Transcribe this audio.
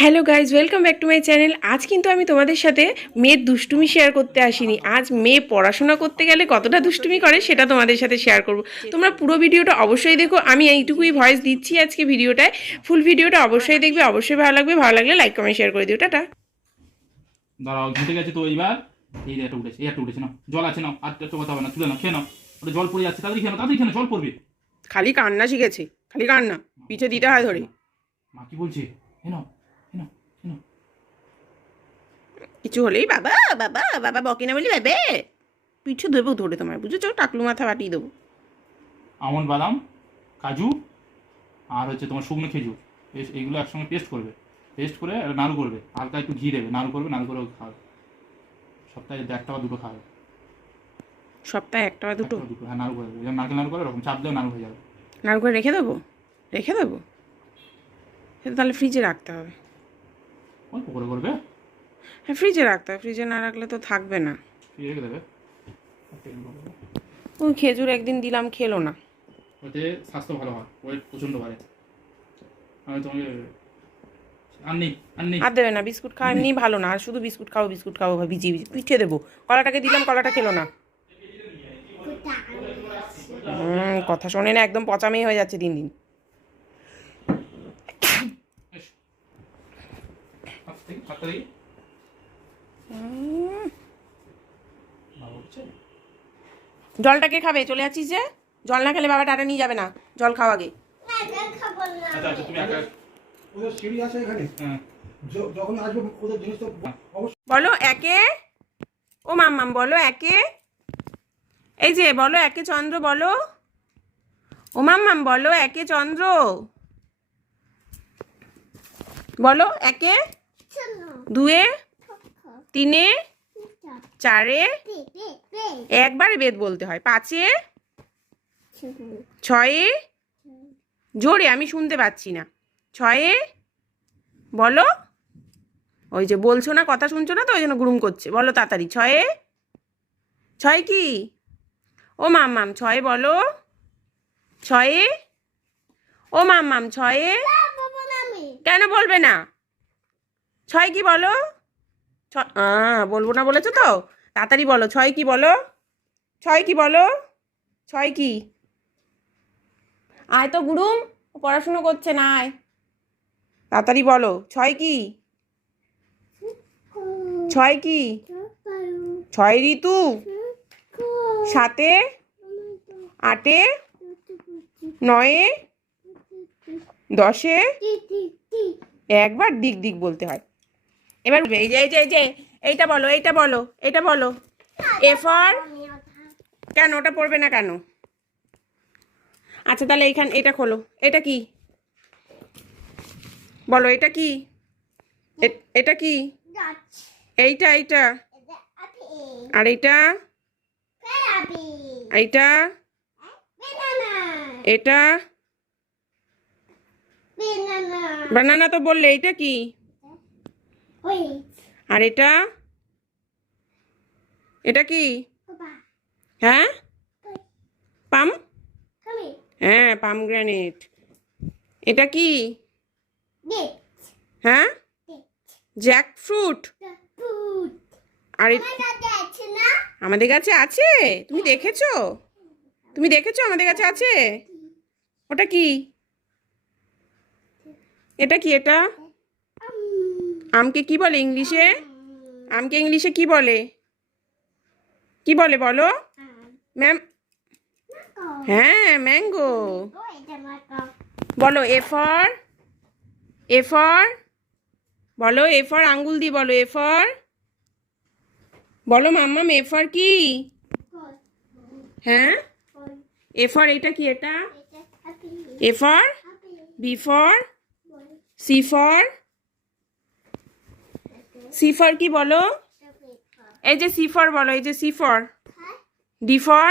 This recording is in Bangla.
Hello guys, welcome back to my channel. আজ কিন্তু আমি তোমাদের সাথে মেয়ের দুষ্টুমি শেয়ার করতে আসিনি। আজ মেয়ে পড়াশোনা করতে গেলে কতটা দুষ্টুমি করে সেটা তোমাদের সাথে শেয়ার করব। তোমরা পুরো ভিডিওটা অবশ্যই দেখো। আমি এইটুকুই ভয়েস দিচ্ছি আজকে ভিডিওটায়। ফুল ভিডিওটা অবশ্যই দেখবে, অবশ্যই ভালো লাগবে। ভালো লাগলে লাইক কমেন্ট শেয়ার করে দিও। টাটা। দাঁড়াও, ঘেটে গেছে তো এইবার। এই একটা উঠেছে, এই একটা উঠেছে না, জল আছে না, আর তো কথা হবে না, তুলে না, খেয়ে নাও। ওটা জল পড়ে যাচ্ছে, তাড়াতাড়ি খেয়ে নাও, তাড়াতাড়ি খেয়ে নাও, জল পড়বে। খালি কান্না শিখেছে, খালি কান্না, পিঠে দিতে হয় ধরে। মা কি বলছে? খেয়ে নাও, খেয়ে নাও, খেয়ে নাও। কিছু হলেই বাবা বাবা বাবা বকে না বলি ভাবে পিঠে দেবো ধরে, তোমার বুঝেছো? টাকলু মাথা বাটিয়ে দেবো। আমন্ড, বাদাম, কাজু আর হচ্ছে তোমার শুকনো খেজুর, এইগুলো একসঙ্গে পেস্ট করবে। পেস্ট করে নাড়ু করবে, হালকা একটু ঘি দেবে, নাড়ু করবে, নাড়ু করে খাবে। সপ্তাহে একটা বা দুটো খাবে। সপ্তাহে একটা বা দুটো? দুটো, হ্যাঁ, নাড়ু করে দেবে। যেমন নারকেল নাড়ু করে ওরকম চাপ দেওয়া নাড়ু হয়ে যাবে। নাড়ু করে রেখে দেবো? রেখে দেবো? সেটা তাহলে ফ্রিজে রাখতে হবে। অল্প করে করবে। হ্যাঁ, ফ্রিজে রাখতে হবে। ফ্রিজে না রাখলে তো থাকবে না। রেখে দেবে। ওই খেজুর একদিন দিলাম, খেলো না। ওতে স্বাস্থ্য ভালো হয়, ওয়েট প্রচণ্ড বাড়ে। আমি তোমাকে আর নেই আর দেবে না। বিস্কুট খাওয়া এমনি ভালো না, আর শুধু বিস্কুট খাবো বিস্কুট খাবো ভিজিয়ে ভিজিয়ে পিঠে দেবো। কলাটাকে দিলাম, কলাটা খেলো না। কথা শোনে না, একদম পচা মেয়ে হয়ে যাচ্ছে দিন দিন। জলটা কে খাবে? চলে যাচ্ছিস যে? জল না খেলে বাবা টাটা নিয়ে যাবে না। জল খাও আগে। বলো একে। ও মাম্মাম বলো একে। এই যে বলো একে চন্দ্র বলো। ও মাম্মাম বলো একে চন্দ্র বলো। একে, দুয়ে, তিনে, চারে, একবারে বেদ বলতে হয়, পাঁচে, ছয়ে, জোরে আমি শুনতে পাচ্ছি না, ছয়ে বলো। ওই যে বলছো না, কথা শুনছো না তো, ওই জন্য গুরুম করছে। বলো তাড়াতাড়ি। ছয়ে, ছয় কি? ও মাম্মাম ছয়ে বলো। ছয়ে, ও মাম্মাম ছয়ে। কেন বলবে না? ছয় কি বলো? বলবো না বলেছো তো, তাড়াতাড়ি বলো। ছয় কি বলো? ছয় কি বলো? ছয় কি? আয় তো গুরুম, পড়াশুনো করছে না, আয় তাড়াতাড়ি বলো। ছয় কি? ছয় কি? ছয় ঋতু, সাতে, আটে, নয়ে, দশে, একবার দিক দিক বলতে হয়। এবার এই যে এই যে এই যে এইটা বলো, এইটা বলো, এইটা বলো। এ ফর, কেন ওটা পড়বে না কেন? আচ্ছা তাহলে এইখান এটা খোলো। এটা কি বলো? এটা কি? এটা কি? এইটা, এইটা, আর এইটা, এইটা, এটা। বানানা তো বললে। এইটা কি? আর এটা, এটা কি? হ্যাঁ, পাম, হ্যাঁ পামগ্রানেট। এটা কি? হ্যাঁ, জ্যাকফ্রুট। আর আমাদের কাছে আছে? তুমি দেখেছো? তুমি দেখেছো আমাদের কাছে আছে? ওটা কি? এটা কি? এটা আমকে কি বলে ইংলিশে? আমকে ইংলিশে কি বলে? কি বলে বলো? ম্যাম, হ্যাঁ ম্যাঙ্গো। বলো এ ফর, এ ফর বলো। এ ফর আঙ্গুল দিয়ে বলো। এ ফর বলো মাম্মাম। এ ফর কি? হ্যাঁ, এ ফর এটা কি? এটা A for, B for, C for, C for কি বলো? এই যে সি ফর বলো। এই যে সি ফর, ডি ফর,